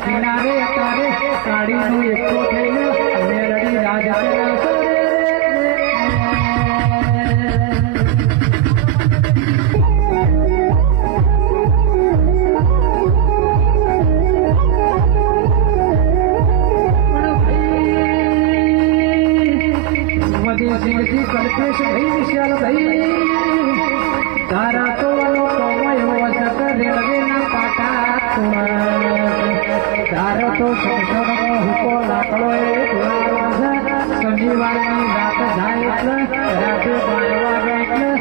કિનારે તારે સાડીનું એકઠો થઈને મેલડી રાજ કલ્પેશ ભાઈ વિશાલ ભાઈ તારા